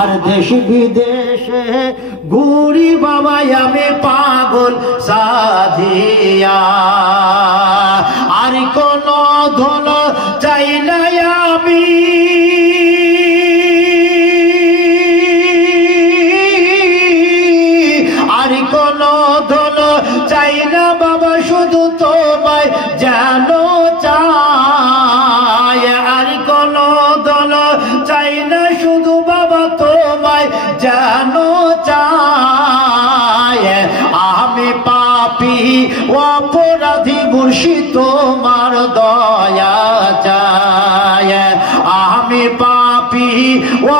আর দেশ বিদেশে ঘুরি বাবা আমি পাগল সাজিয়া, আর কোন ধন চাই না আমি, আর কোন ধন চাই না বাবা শুধু তোমায় জানো চাই, আর কোন ধন চাই না শুধু বাবা তোমায় জানো চাই। আমি পাপী অপরাধী মুর্শিদ তোমার দয়া চাই, আমি পাপী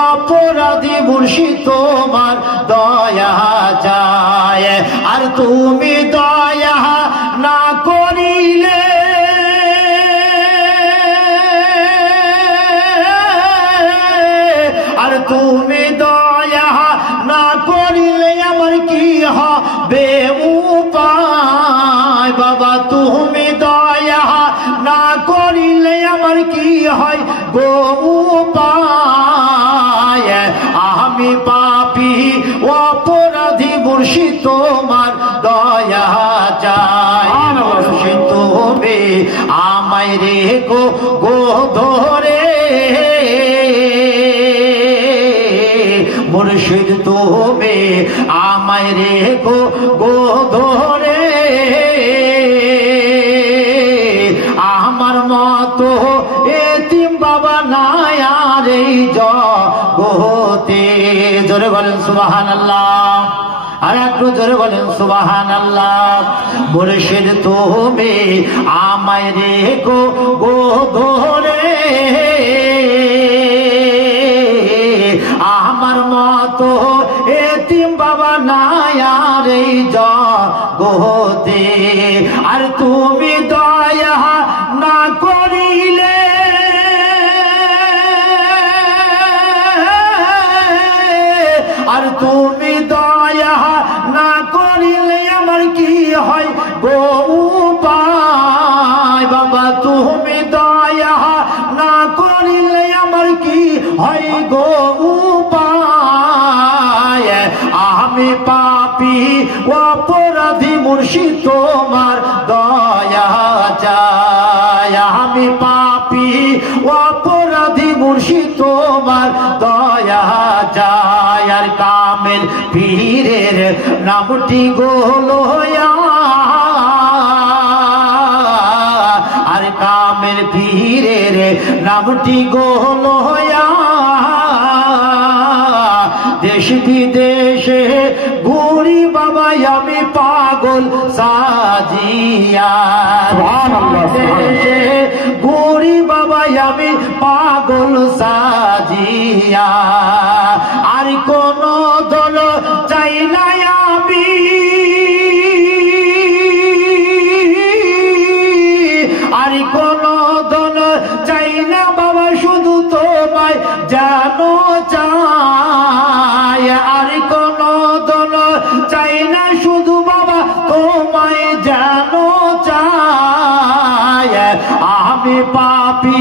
অপরাধী মুর্শিদ তোমার দয়া চাই। আর তুমি দয়া না করিলে, আর তুমি দয়া না করিলে আমার কি হবে উপায় বাবা, তুমি দয়া না করিলে আমার কি হয় গো উপায়। আমি পাপী অপরাধী মুর্শিদ তোমার দয়া চাই। মুর্শিদ তুমি আমায় রেখো গো ধরে, মুর্শিদ তুমি আমায় রেখো গো ধরে, আমার মতো এতিম বাবা নাই আর এই জগতে। জোরে বলেন সুবহানাল্লাহ, আর একটু জোরে বলেন সুবহানাল্লাহ। মুর্শিদ তুমি আমায় রেখো গো ধরে, আমার মতো এতিম বাবা নাই আর এই জগতে। আর তুমি দয়া না করিলে, আর তুমি দয়া না করিলে আমার কি হয় গো উপায় বাবা, তুমি দয়া না করিলে আমার কি হয় গো উপায়। আমি পাপী অপরাধী মুর্শিদ তোমার দয়া চাই, আমি পাপী অপরাধী মুর্শিদ তোমার দয়া চাই। আর কামেল পীরের নামটি গো লয়া, আর কামেল পীরের নামটি গো লয়া, দেশ বিদেশে ঘুরি বাবা আমি পাগল সাজিয়া, দেশে ঘুরি বাবা আমি পাগল সাজিয়া। আর কোন দল চাই না আমি, আর কোন দল চাই না বাবা শুধু তোমায় জানো চাই, আর কোন দল চাই না শুধু বাবা তোমায় জানো চাই। আমি পাপী